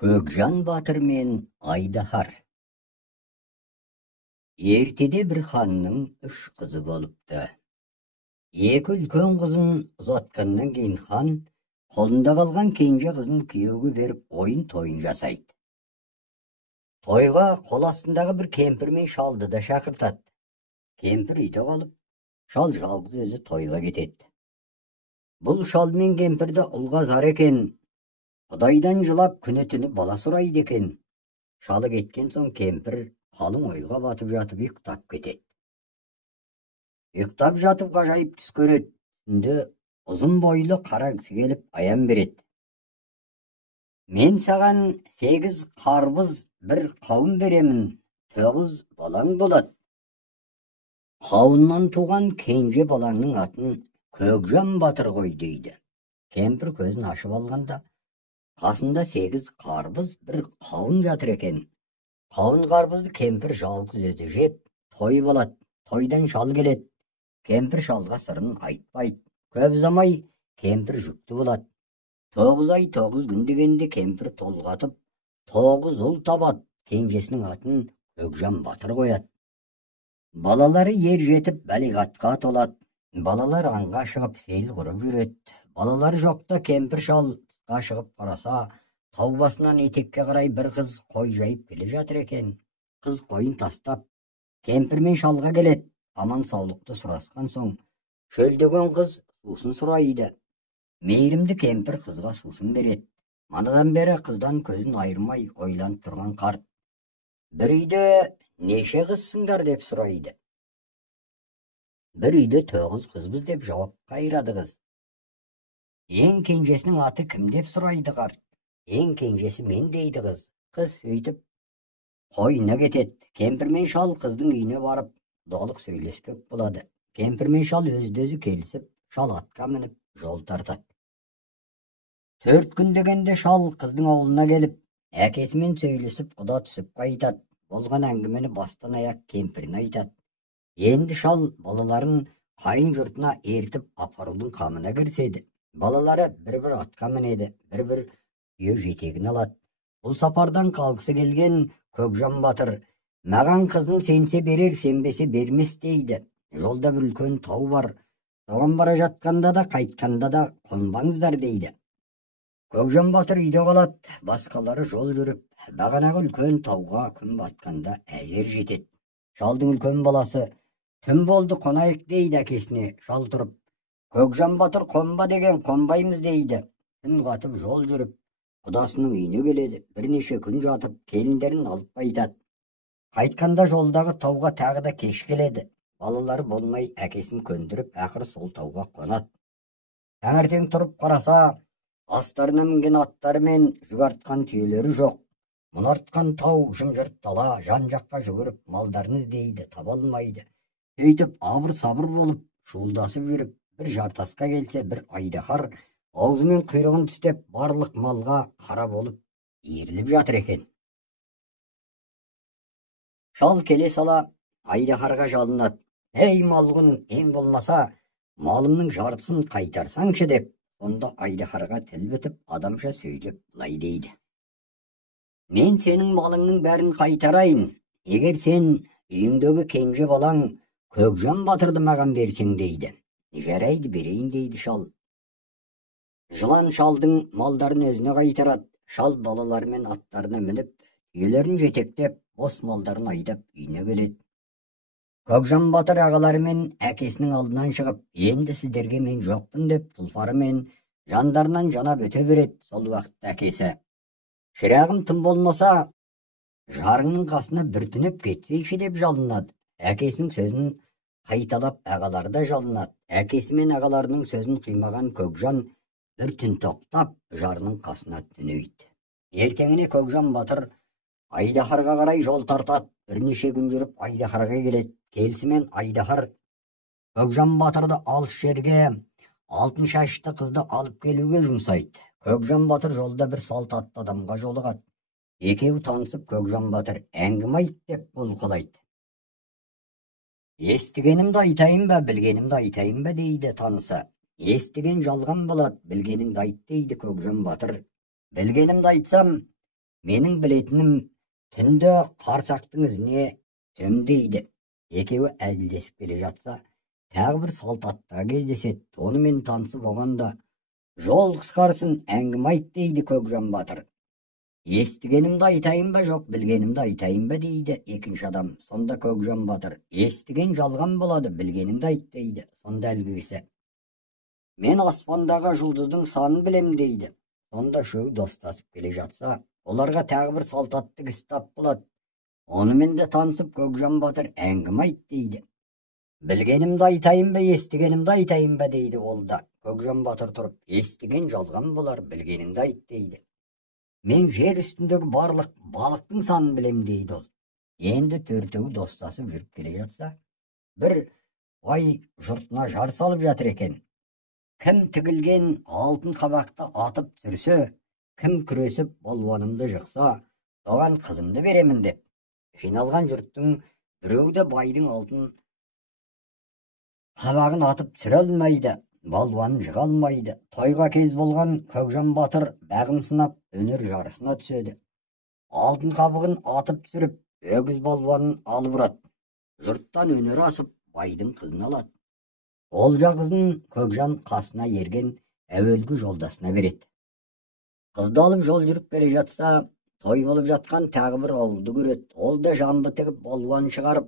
Көкжан батыр мен Айдахар. Ертеде бір ханның 3 қызы болыпты. Екі үлкен қызын ұзатқаннан кейін хан қолында қалған кенже қызын күйеуге беріп ойын тойын жасайды. Тойға қол астындағы бір кемпір мен шалды да шақыртады. Кемпір үйде қалып, шал жалғыз өзі тойға кетеді. Бұл шал мен кемпірді ұлға зар екен. Құдайдан жылап күні-түні бала сұрайды екен. Шалы кеткен соң кемпір қалың ойға батып жатып ұйықтап кетеді. Ұйықтап жатып ғажайып түс көреді. Түнде ұзын бойлы қара кісі келіп аян береді. Мен саған 8 қарбыз бір қауын беремін, 9 балаң болады. Қауыннан туған кенже балаңның атын Көкжан батыр ғой дейді. Кемпір көзін ашып алғанда қасында 8 қарбыз бір қауын жатыр екен. Қауын қарбызды кемпір жалғыз өзі жеп, той болады. Тойдан шал келеді. Кемпір шалға сырын айтпайды. Көп ұзамай кемпір жүкті болады. 9 ай 9 күн дегенде кемпір толғатып, 9 ұл табады. Кенжесінің атын Көкжан батыр қояды. Балалары ер жетіп бәлиғатқа толады. Балалар аңға шығып сейіл құрып жүреді. Балалар жоқта кемпір шал тысқа шығып қараса, тау басынан етекке қарай бір қыз қой жайып келе жатыр екен. Қыз қойын тастап, кемпір мен шалға келеді. Аман саулықты сұрасқан соң, шөлдеген қыз сусын сұрайды. Мейірімді кемпір қызға сусын береді. Манадан бері қыздан көзін айырмай ойланып тұрған қарт: бір үйде неше қызсыңдар деп сұрайды. Бір үйде 9 қызбыз деп жауап қайырады қыз. Ең кенжесінің аты кім деп сұрайды қарт. Ең кенжесі мен дейді қыз. Қыз сөйтіп қойына кетеді. Кемпір мен шал қыздың үйіне барып құдалық сөйлеспек болады. Кемпір мен шал өзді-өзі келісіп, шал атқа мініп жол тартады. 4 күн дегенде шал қыздың ауылына келіп, әкесімен сөйлесіп құда түсіп қайтады. Болған әңгімені бастан аяқ кемпіріне айтады. Енді шал балаларын қайын жұртына ертіп апарудың қамына кіріседі. Балалары бір-бір атқа мінеді, бір-бір үй жетегін алады. Бұл сапардан қалғысы келген Көкжан батыр: маған қызын сенсе берер, сенбесе бермес дейді. Жолда бір үлкен тау бар. Соған бара жатқанда да қайтқанда да қонбаңыздар дейді. Көкжан батыр үйде қалады. Басқалары жол жүріп, бағанағы үлкен тауға күн батқанда әзер жетеді. Шалдың үлкен баласы: түн болды, қонайық дейді әкесіне. Шал тұрып: Көкжан батыр қонба деген, қонбаймыз дейді. Күн қатып жол жүріп, құдасының үйіне келеді. Бірнеше күн жатып, келіндерін алып қайтады. Қайтқанда жолдағы тауға тағы да кеш келеді. Балалары болмай әкесін көндіріп, ақыры сол тауға қонады. Таңертең тұрып қараса, астарына мінген аттары мен жүк артқан түйелері жоқ. Мұнартқан тау, жым-жырт дала, жан-жаққа жүгіріп, малдарын іздейді, таба алмайды. Сөйтіп абыр-сабыр болып, шуылдасып жүріп, бір жартасқа келсе, бір Айдахар аузы мен құйрығын тістеп, барлық малға қара болып иіріліп жатыр екен. Шал келе сала Айдахарға жалынады: ей малғын, ең болмаса малымның жартысын қайтарсаңшы деп. Сонда Айдахарға тіл бітіп, адамша сөйлеп былай дейді: мен сенің малыңның бәрін қайтарайын, егер сен үйіңдегі кенже балаң Көкжан батырды маған берсең дейді. Жарайды, берейін дейді шал. Жылан шалдың малдарын өзіне қайтарады. Шал балалары мен аттарына мініп, түйелерін жетектеп, бос малдарын айдап үйіне келеді. Көкжан батыр ағалары мен әкесінің алдынан шығып, енді сіздерге мен жоқпын деп, тұлпары мен жандарынан жанап өте береді. Сол уақытта әкесі: шырағым, тым болмаса жарыңның қасына бір түнеп кетсейші деп жалынады. Әкесінің сөзін қайталап ағалары да жалынады. Әкесі мен ағаларының сөзін қимаған Көкжан бір түн тоқтап жарының қасына түнейді. Ертеңіне Көкжан батыр Айдахарға қарай жол тартады. Бірнеше күн жүріп Айдахарға келеді. Келісімен Айдахар Көкжан батырды алыс жерге алтын шашты қызды алып келуге жұмсайды. Көкжан батыр жолда бір салт атты адамға жолығады. Екеуі танысып, Көкжан батыр әңгіме айт деп бұлқылайды. Естігенімді айтайын ба, білгенімді айтайын ба дейді танысы. Естіген жалған болады, білгеніңді айт дейді Көкжан батыр. Білгенімді айтсам, Менің білетінім түнде қарсақтың ізіне түн дейді. Екеуі әзілдесіп келе жатса, тағы бір салт аттыға кездеседі. Онымен танысып болғанда, жол қысқарсын, әңгіме айт дейді Көкжан Батыр. Естігенімді айтайын ба, жоқ білгенімді айтайын ба дейді екінші адам. Сонда Көкжан Батыр, естіген жалған болады, білгенімді айт дейді. Сонда әлгісі, мен аспандағы жұлдыздың санын білем дейді. Сонда үшеуі достасып келе жатса, оларға тағы бір салт атты кісі тап болады. Онымен де танысып Көкжан Батыр әңгіме айт дейді. Білгенімді айтайын ба, естігенімді айтайын ба дейді ол да. Көкжан Батыр тұрып, естіген жалған болар, білгеніңді айт дейді. Мен жер үстіндегі барлық балықтың санын білем дейді ол. Енді төртеуі достасып жүріп келе жатса, бір бай жұртына жар салып жатыр екен. Кім тігілген алтын қабақты атып түсірсе, кім күресіп балуанымды жықса, соған қызымды беремін деп. Жиналған жұрттың біреуі де байдың алтын қабағын атып түсіре алмайды, балуанын жыға алмайды. Тойға кез болған Көкжан Батыр бәғын сынап, өнер жарысына түседі. Алтын қабығын атып түсіріп, өгіз балуанын алып ұрады. Жұрттан өнер асып, байдың қызын алады. Олжа қызын Көкжан қасына ерген әуелгі жолдасына береді. Қызды алып жол жүріп келе жатса, той болып жатқан тағы бір ауылды көреді. Ол да жамбы тігіп балуан шығарып,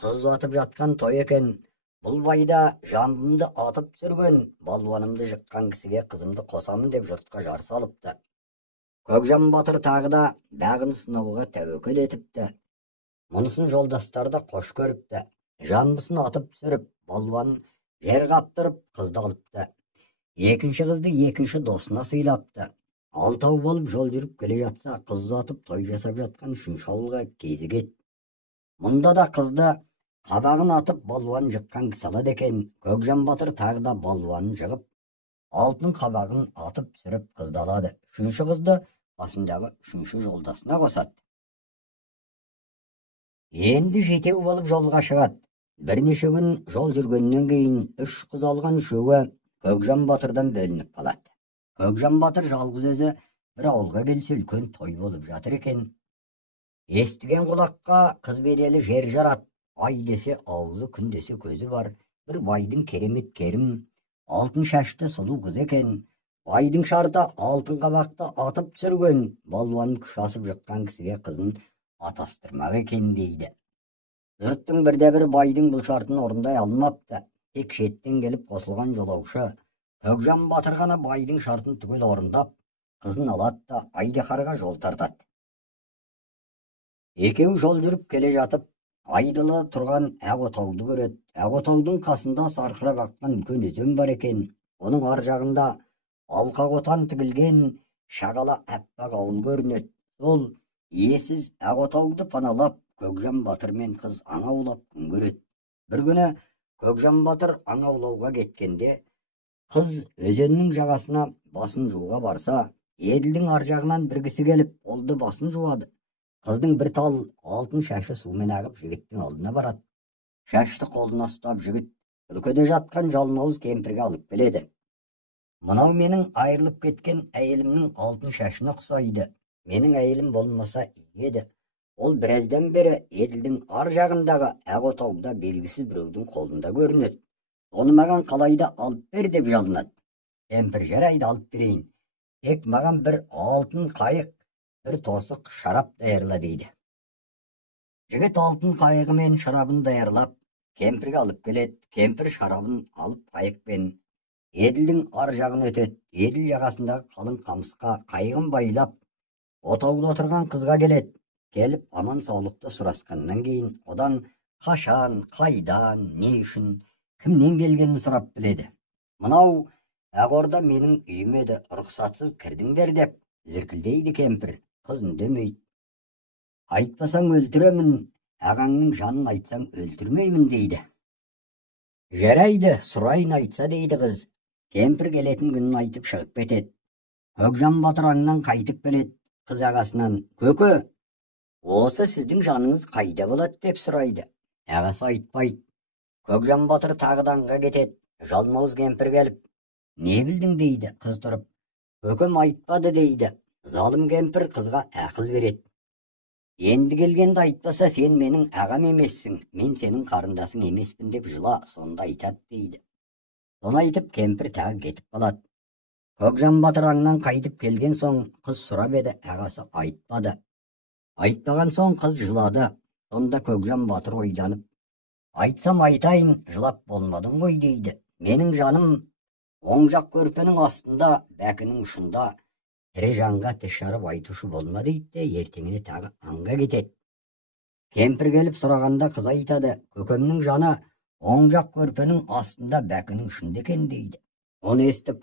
қыз ұзатып жатқан той екен. Бұл байда жамбымды атып түсірген, балуанымды жыққан кісіге қызымды қосамын деп жұртқа жар салыпты. Көкжан Батыр тағы да бәғын сынауға тәуекел етіпті. Мұнысын жолдастары да қош көріпті. Жамбысын атып түсіріп, балуан жер қаптырып, қызды алыпты. Екінші қызды екінші досына сыйлапты. Алтау болып жол жүріп келе жатса, қыз ұзатып той жасап жатқан үшінші ауылға кезігеді. Мұнда да қызды қабағын атып балуан жыққан кісі алады екен. Көкжан Батыр тағы да балуанын жығып, алтын қабағын атып түсіріп қызды алады. Үшінші қызды басындағы үшінші жолдасына қосады. Енді жетеу болып жолға шығады. Бірнеше күн жол жүргеннен кейін үш қыз алған үшеуі Көкжан Батырдан бөлініп қалады. Көкжан Батыр жалғыз өзі бір ауылға келсе, үлкен той болып жатыр екен. Естіген құлаққа қыз беделі жер жарат. Ай десе ауызы, күн десе көзі бар. Бір байдың керемет керім, алтын шашты сұлу қыз екен. Байдың шарты алтын қабақты атып түсірген, балуанын күш асып жыққан кісіге қызын атастырмақ екен дейді. Жұрттың бірде-бір байдың бұл шартын орындай алмапты. Тек шеттен келіп қосылған жолаушы Көкжан Батыр ғана байдың шартын түгел орындап, қызын алады да Айдахарға жол тартады. Екеуі жол жүріп келе жатып, айдала тұрған ақ отауды көреді. Ақ отаудың қасында сарқырап аққан үлкен өзен бар екен. Оның ар жағында алқа қотан тігілген шағала әппақ ауыл көрінеді. Сол иесіз ақ отауды паналап, Көкжан Батыр мен қыз аң аулап күн көреді. Бір күні Көкжан Батыр аң аулауға кеткенде, қыз өзеннің жағасына басын жууға барса, еділдің ар жағынан бір кісі келіп, олды басын жуады. Қыздың бір тал алтын шашы сумен ағып жігіттің алдына барады. Шашты қолына ұстап жігіт үркеде жатқан жалмауыз кемпірге алып келеді. Мынау менің айырылып кеткен әйелімнің алтын шашына ұқсайды. Менің әйелім болмаса еді. Ол біраздан бері еділдің ар жағындағы ақ отауда белгісіз біреудің қолында көрінеді. Оны маған қалайда алып бер деп жалынады. Кемпір, жарайды алып берейін. Тек маған бір алтын қайық, бір торсық шарап даярла дейді. Жігіт алтын қайығы мен шарабын даярлап, кемпірге алып келеді. Кемпір шарабын алып қайықпен еділдің ар жағын өтеді. Еділ жағасындағы қалың қамысқа қайығын байлап, отауда отырған қызға келеді. Келіп аман саулықты сұрасқаннан кейін, одан қашан, қайдан, не үшін, кімнен келгенін сұрап біледі. Мынау ағорда менің үйім еді, рұқсатсыз кірдіңдер деп зіркілдейді кемпір. Қыз үндемейді. Айтпасаң өлтіремін, ағаңның жанын айтсаң өлтірмеймін дейді. Жарайды, сұрайын айтса дейді қыз. Кемпір келетін күнін айтып шығып кетеді. Көкжан Батыр аңнан қайтып келеді. Қыз ағасынан, көке, осы сіздің жаныңыз қайда болады деп сұрайды. Ағасы айтпайды. Көкжан Батыр тағы да аңға кетеді. Жалмауыз кемпір келіп, не білдің дейді. Қыз тұрып, көкем айтпады дейді. Залым кемпір қызға ақыл береді. Енді келгенді айтпаса, сен менің ағам емессің, мен сенің қарындасың емеспін деп жыла, сонда айтады дейді. Соны айтып, кемпір тағы кетіп қалады. Көкжан батыр аңнан қайтып келген соң қыз сұрап еді, ағасы айтпады. Айтпаған соң қыз жылады. Сонда Көкжан батыр ойланып, айтсам айтайын, жылап болмадың ғой дейді. Менің жаным оң жақ көрпенің астында, бәкінің ұшында, тірі жанға тіс жарып айтушы болма дейді де, ертеңіне тағы аңға кетеді. Кемпір келіп сұрағанда қыз айтады, көкемнің жаны оң жақ көрпенің астында, бәкінің ұшында екен дейді. Оны естіп,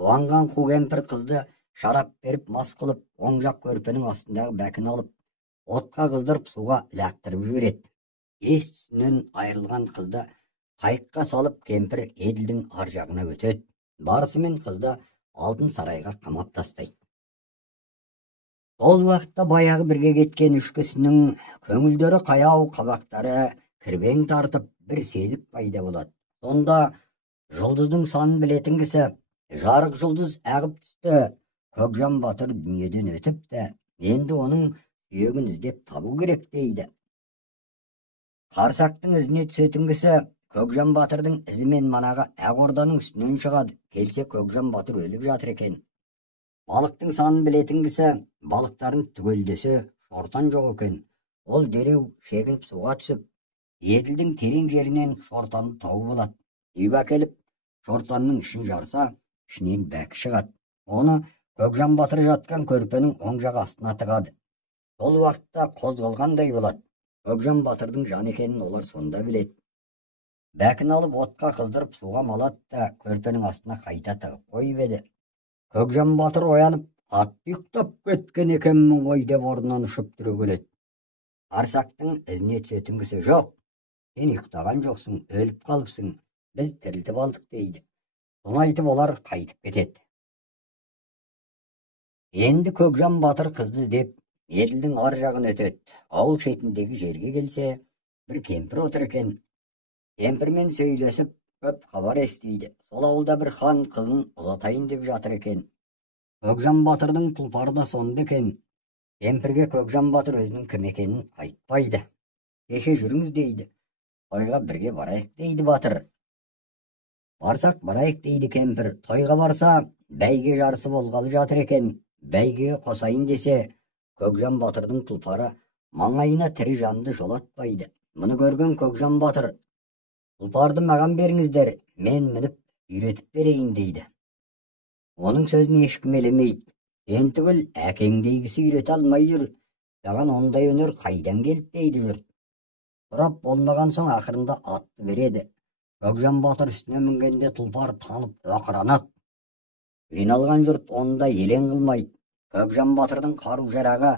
қуанған қу кемпір қызды шарап беріп мас қылып, оң жақ көрпенің астындағы бәкін алып, отқа қыздырып суға лақтырып жібереді. Ес түсінен айырылған қызды қайыққа салып, кемпір Еділдің ар жағына өтеді. Барысымен қызды алтын сарайға қамап тастайды. Сол уақытта баяғы бірге кеткен үш кісінің көңілдері қаяу, қабақтары кірбең тартып, бір сезік пайда болады. Сонда жұлдыздың санын білетін кісі, жарық жұлдыз ағып түсті, Көкжан батыр дүниеден өтіпті, енді оның сүйегін іздеп табу керек дейді. Қарсақтың ізіне түсетін кісі Көкжан батырдың ізімен манағы Ақ Орданың үстінен шығады. Келсе, Көкжан батыр өліп жатыр екен. Балықтың санын білетін кісі балықтарын түгелдесе, шортан жоқ екен. Ол дереу шегініп суға түсіп, Еділдің терең жерінен шортанды тауып алады. Үйге әкеліп, шортанның ішін жарса, ішінен бәкі шығады. Оны Көкжан батыр жатқан көрпенің оң жақ астына тығады. Сол уақытта қозғалғандай болады. Көкжан батырдың жан екенін олар сонда біледі. Бәкін алып отқа қыздырып суға малады да, көрпенің астына қайта тығып қойып еді. Көкжан батыр оянып, атты ұйықтап кеткен екенмін ғой деп орнынан ұшып түрегеледі. Қарсақтың ізіне түсетін кісі, жоқ, сен ұйықтаған жоқсың, өліп қалыпсың, біз тірілтіп алдық дейді. Соны айтып олар қайтып кетеді. Енді Көкжан батыр қызды деп Еділдің ар жағын өтеді. Ауыл шетіндегі жерге келсе, бір кемпір отыр екен. Кемпірмен сөйлесіп, көп хабар естиді. Сол ауылда бір хан қызын ұзатайын деп жатыр екен. Көкжан батырдың тұлпары да сонда екен. Кемпірге Көкжан батыр өзінің кім екенін айтпайды. Кеше жүріңіз дейді. Тойға бірге барайық дейді батыр. Барсақ барайық дейді кемпір. Тойға барса, бәйге жарысы болғалы жатыр екен. Бәйгеге қосайын десе, Көкжан батырдың тұлпары маңайына тірі жанды жолатпайды. Мұны көрген Көкжан батыр, тұлпарды маған беріңіздер, мен мініп үйретіп берейін дейді. Оның сөзін ешкім елемейді. Сен түгіл әкең дейгісі үйрете алмай жүр. Саған ондай өнер қайдан келді дейді жұрт. Сұрап болмаған соң ақырында атты береді. Көкжан батыр үстіне мінгенде тұлпар танып оқыранады. Жиналған жұрт онда елең қылмайды. Көкжан батырдың қару жарағы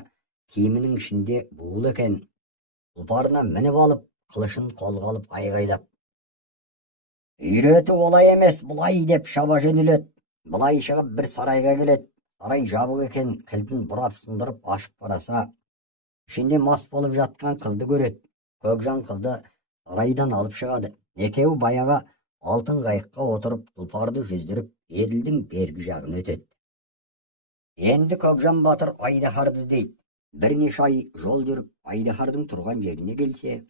киімінің ішінде буыл екен. Тұлпарына мініп алып, қылышын қолға алып айғайлап, үйреті олай емес, бұлай деп шаба жөнеледі. Бұлай шығып бір сарайға келеді. Сарай жабық екен, кілтін бұрап сындырып ашып қараса, ішінде мас болып жатқан қызды көреді. Көкжан қызды сарайдан алып шығады. Екеуі баяғы алтын қайыққа отырып, тұлпарды жүздіріп, Еділдің бергі жағын өтеді. Енді Көкжан батыр Айдаһарды іздейді. Бірнеше ай жол жүріп, Айдаһардың тұрған жеріне келсе,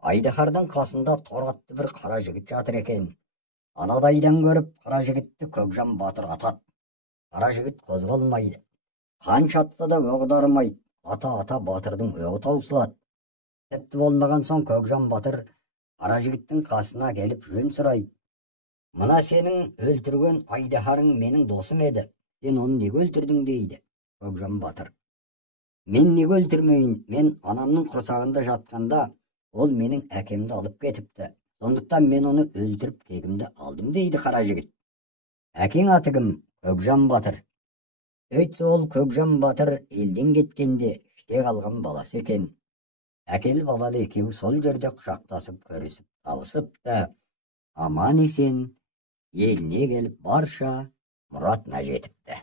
Айдаһардың қасында торғатты бір қара жігіт жатыр екен. Анадайдан көріп, қара жігітті Көкжан батыр атады. Қара жігіт қозғалмайды. Қанша атса да оғы дарымайды. Ата батырдың оғы таусылады. Тіпті болмаған соң Көкжан батыр қара жігіттің қасына келіп жөн сұрайды. Мына сенің өлтірген Айдаһарың менің досым еді. Сен оны неге өлтірдің дейді Көкжан батыр. Мен неге өлтірмейін? Мен анамның құрсағында жатқанда ол менің әкемді алып кетіпті. Сондықтан мен оны өлтіріп кегімді алдым дейді қара жігіт. Әкең аты кім? Көкжан батыр. Сөйтсе ол Көкжан батыр елден кеткенде іште қалған баласы екен. Әкелі балалы екеуі сол жерде құшақтасып көрісіп табысып та аман есен еліне келіп барша мұратына жетіпті.